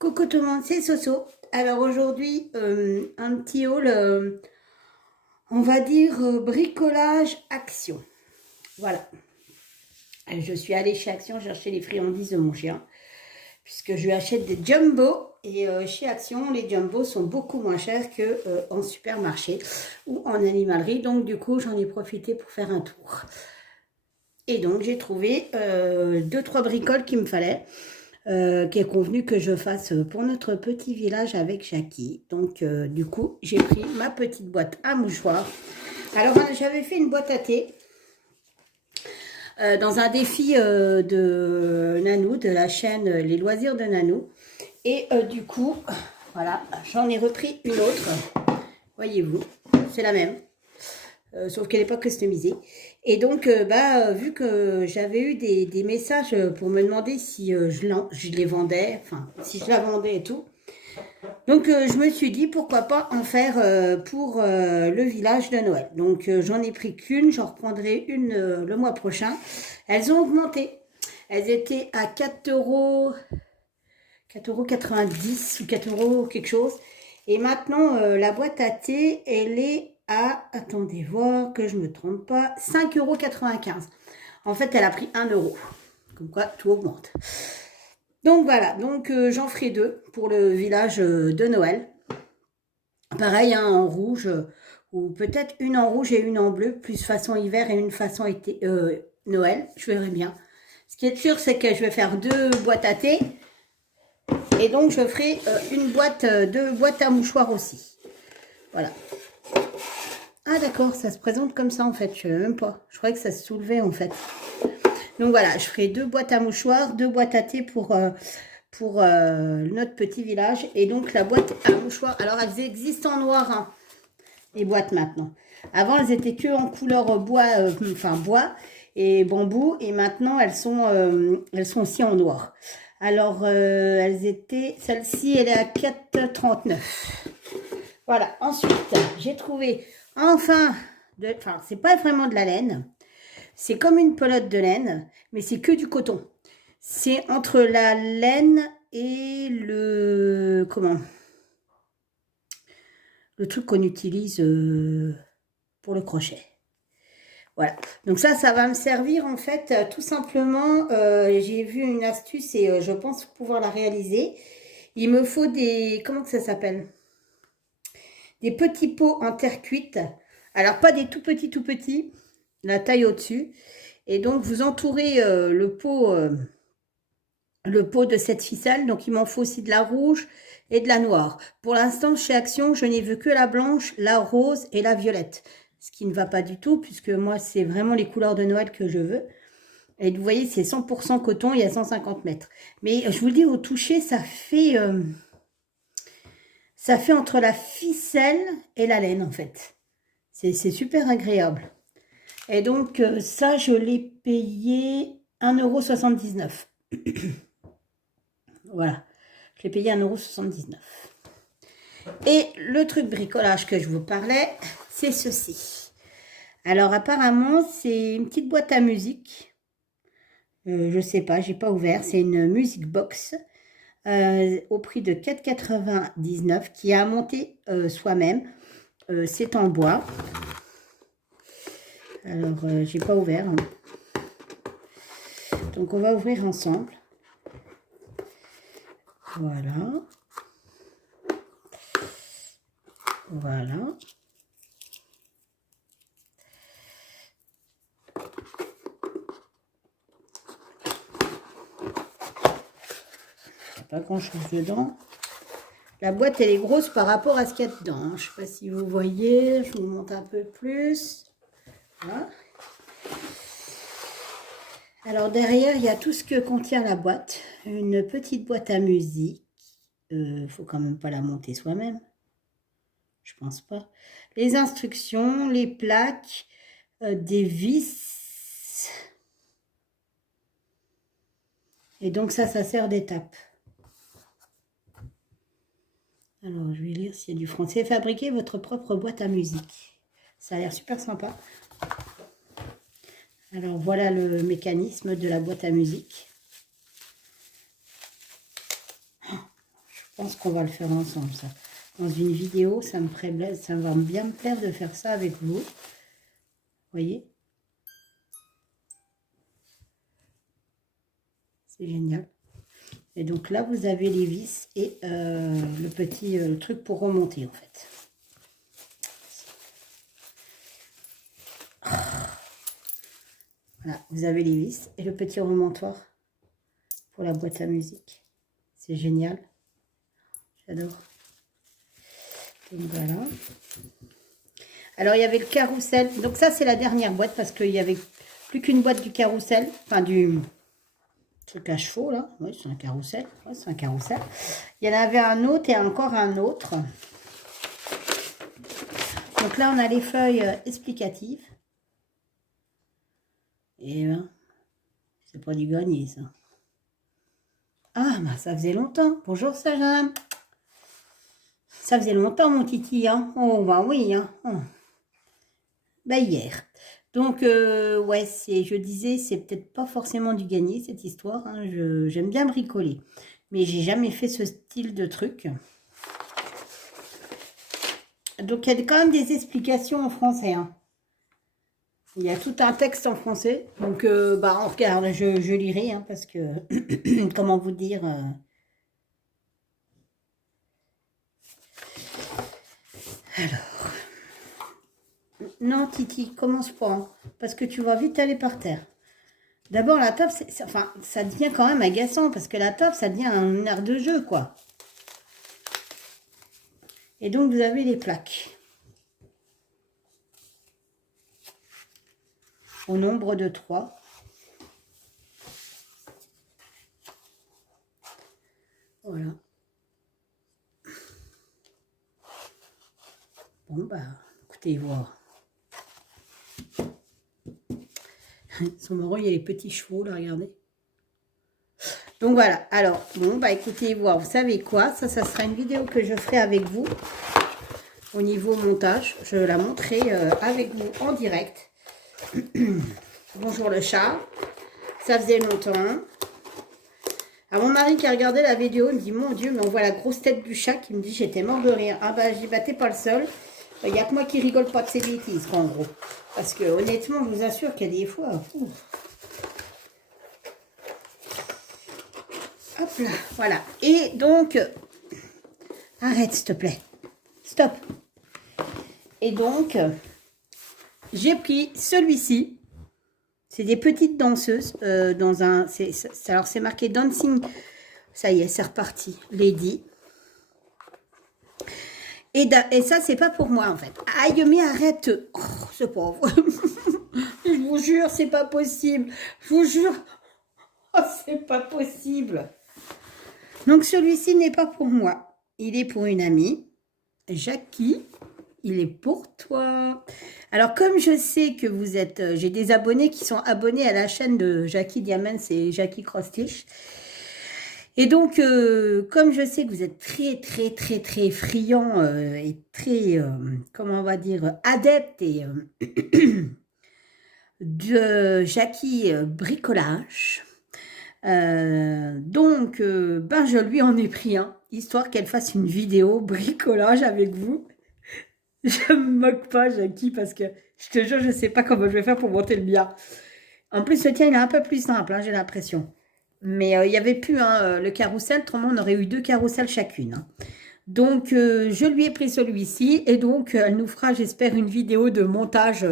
Coucou tout le monde, c'est Soso. Alors aujourd'hui, un petit haul, on va dire bricolage action. Voilà. Je suis allée chez Action chercher les friandises de mon chien, puisque je lui achète des jumbo. Et chez Action, les jumbo sont beaucoup moins chers que en supermarché ou en animalerie. Donc du coup, j'en ai profité pour faire un tour. Et donc j'ai trouvé 2-3 bricoles qu'il me fallait. Qui est convenu que je fasse pour notre petit village avec Jackie. Donc, du coup, j'ai pris ma petite boîte à mouchoirs. Alors, j'avais fait une boîte à thé dans un défi de Nanou, de la chaîne Les Loisirs de Nanou. Et du coup, voilà, j'en ai repris une autre. Voyez-vous, c'est la même. Sauf qu'elle n'est pas customisée. Et donc, vu que j'avais eu des messages pour me demander si je les vendais, enfin, si je la vendais et tout. Donc, je me suis dit, pourquoi pas en faire pour le village de Noël. Donc, j'en ai pris qu'une, j'en reprendrai une le mois prochain. Elles ont augmenté. Elles étaient à 4 €, 4,90 € ou 4 € quelque chose. Et maintenant, la boîte à thé, elle est à, attendez voir que je ne me trompe pas, 5,95 €. En fait, elle a pris 1 €. Comme quoi, tout augmente. Donc voilà, donc j'en ferai 2 pour le village de Noël. Pareil, hein, en rouge, ou peut-être une en rouge et une en bleu, plus façon hiver et une façon été, Noël, je verrai bien. Ce qui est sûr, c'est que je vais faire 2 boîtes à thé. Et donc, je ferai deux boîtes à mouchoirs aussi. Voilà. Ah, d'accord, ça se présente comme ça, en fait. Je ne savais même pas. Je croyais que ça se soulevait, en fait. Donc, voilà, je ferai 2 boîtes à mouchoirs, 2 boîtes à thé pour notre petit village. Et donc, la boîte à mouchoirs, alors, elles existent en noir, hein, les boîtes, maintenant. Avant, elles étaient que en couleur bois, bois et bambou. Et maintenant, elles sont aussi en noir. Alors, celle-ci, elle est à 4,39 €. Voilà, ensuite, j'ai trouvé, c'est pas vraiment de la laine. C'est comme une pelote de laine, mais c'est que du coton. C'est entre la laine et le truc qu'on utilise pour le crochet. Voilà, donc ça va me servir en fait tout simplement, j'ai vu une astuce et je pense pouvoir la réaliser. Il me faut comment que ça s'appelle? Des petits pots en terre cuite. Alors pas des tout petits, la taille au-dessus. Et donc vous entourez le pot de cette ficelle. Donc il m'en faut aussi de la rouge et de la noire. Pour l'instant chez Action, je n'ai vu que la blanche, la rose et la violette. Ce qui ne va pas du tout, puisque moi, c'est vraiment les couleurs de Noël que je veux. Et vous voyez, c'est 100% coton, il y a 150 mètres. Mais je vous le dis, au toucher, ça fait entre la ficelle et la laine, en fait. C'est super agréable. Et donc, ça, je l'ai payé 1,79 €. Voilà, je l'ai payé 1,79 €. Et le truc bricolage que je vous parlais, c'est ceci. Alors apparemment, c'est une petite boîte à musique. Je sais pas, j'ai pas ouvert. C'est une music box au prix de 4,99 € qui a monté soi-même. C'est en bois. Alors, j'ai pas ouvert, hein. Donc, on va ouvrir ensemble. Voilà. Voilà. Pas grand chose dedans. La boîte, elle est grosse par rapport à ce qu'il y a dedans. Je ne sais pas si vous voyez. Je vous montre un peu plus. Voilà. Alors derrière, il y a tout ce que contient la boîte. Une petite boîte à musique. Faut quand même pas la monter soi-même. Je pense pas. Les instructions, les plaques, des vis. Et donc ça sert d'étape. Alors, je vais lire s'il y a du français. Fabriquez votre propre boîte à musique. Ça a l'air super sympa. Alors, voilà le mécanisme de la boîte à musique. pense qu'on va le faire ensemble, ça. Dans une vidéo, ça va bien me plaire de faire ça avec vous. Vous voyez? C'est génial. Et donc là, vous avez les vis et le petit truc pour remonter, en fait. Voilà, vous avez les vis et le petit remontoir pour la boîte à musique. C'est génial. J'adore. Donc voilà. Alors, il y avait le carrousel. Donc ça, c'est la dernière boîte parce qu'il n'y avait plus qu'une boîte du carrousel. Enfin, du truc à chevaux, là. Oui, c'est un carrousel. Ouais, c'est un carrousel. Il y en avait un autre et encore un autre. Donc là, on a les feuilles explicatives. Et c'est pas du gagné, ça. Ah, bah ça faisait longtemps. Bonjour, Sajam. Ça faisait longtemps, mon titi, hein. Oh, bah oui, hein. Oh. Bah, hier. Donc, ouais, je disais, c'est peut-être pas forcément du gagné, cette histoire. Hein. J'aime bien bricoler. Mais j'ai jamais fait ce style de truc. Donc, il y a quand même des explications en français, hein. Il y a tout un texte en français. Donc, bah, on regarde, je lirai, hein, parce que, comment vous dire... Alors... Non, Titi, commence pas, hein, parce que tu vas vite aller par terre. D'abord, la table, enfin, ça devient quand même agaçant, parce que la table, ça devient un art de jeu, quoi. Et donc, vous avez les plaques. Au nombre de 3. Voilà. Bon, bah, écoutez, voir. Ils sont marrants, il y a les petits chevaux, là, regardez. Donc, voilà. Alors, bon, bah, écoutez, voir. Vous savez quoi? Ça sera une vidéo que je ferai avec vous. Au niveau montage, je la montrerai avec vous en direct. Bonjour le chat. Ça faisait longtemps. Alors, mon mari qui a regardé la vidéo, il me dit, mon Dieu, mais on voit la grosse tête du chat qui me dit, j'étais mort de rire. Ah bah, j'y battais pas le sol. Il n'y a que moi qui rigole pas de ces bêtises, en gros. Parce que, honnêtement, je vous assure qu'il y a des fois... Ouf. Hop là, voilà. Et donc... Arrête, s'il te plaît. Stop. Et donc, j'ai pris celui-ci. C'est des petites danseuses dans un... alors, c'est marqué Dancing. Ça y est, c'est reparti. Lady. Et ça, c'est pas pour moi, en fait. Aïe, mais arrête. Oh, c'est pauvre. Je vous jure, c'est pas possible. Je vous jure. Oh, c'est pas possible. Donc, celui-ci n'est pas pour moi. Il est pour une amie. Jackie. Il est pour toi. Alors, comme je sais que vous êtes... j'ai des abonnés qui sont abonnés à la chaîne de Jackie Diamant, c'est Jackie Cross-Stitch. Et donc, comme je sais que vous êtes très, très, très, très friand et très, comment on va dire, adepte et, de Jackie bricolage, donc, ben, je lui en ai pris un, histoire qu'elle fasse une vidéo bricolage avec vous. Je me moque pas, Jackie, parce que je te jure, je ne sais pas comment je vais faire pour monter le mien. En plus, le tien, il est un peu plus simple, hein, j'ai l'impression. Mais il n'y avait plus le carrousel, autrement on aurait eu 2 carrousels chacune. Hein. Donc, je lui ai pris celui-ci et donc, elle nous fera, j'espère, une vidéo de montage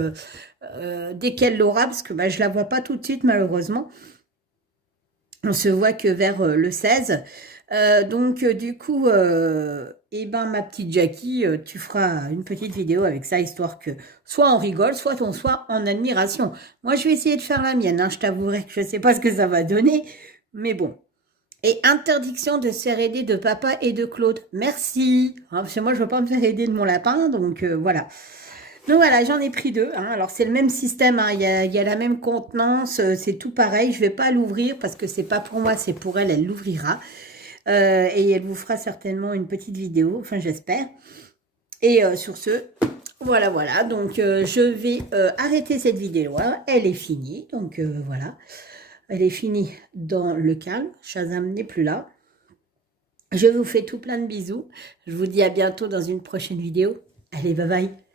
dès qu'elle l'aura, parce que bah, je ne la vois pas tout de suite, malheureusement. On se voit que vers le 16. Donc, du coup, eh ben, ma petite Jackie, tu feras une petite vidéo avec ça, histoire que soit on rigole, soit on soit en admiration. Moi, je vais essayer de faire la mienne. Hein. Je t'avouerai que je ne sais pas ce que ça va donner. Mais bon. Et interdiction de se faire aider de papa et de Claude. Merci. Hein, parce que moi, je ne veux pas me faire aider de mon lapin. Donc, voilà. Donc, voilà, j'en ai pris 2. Hein. Alors, c'est le même système. Hein. Il y a la même contenance. C'est tout pareil. Je ne vais pas l'ouvrir parce que ce n'est pas pour moi, c'est pour elle. Elle l'ouvrira. Et elle vous fera certainement une petite vidéo. Enfin, j'espère. Et sur ce, voilà, voilà. Donc, je vais arrêter cette vidéo-là. Elle est finie. Donc, voilà. Elle est finie dans le calme. Shazam n'est plus là. Je vous fais tout plein de bisous. Je vous dis à bientôt dans une prochaine vidéo. Allez, bye bye.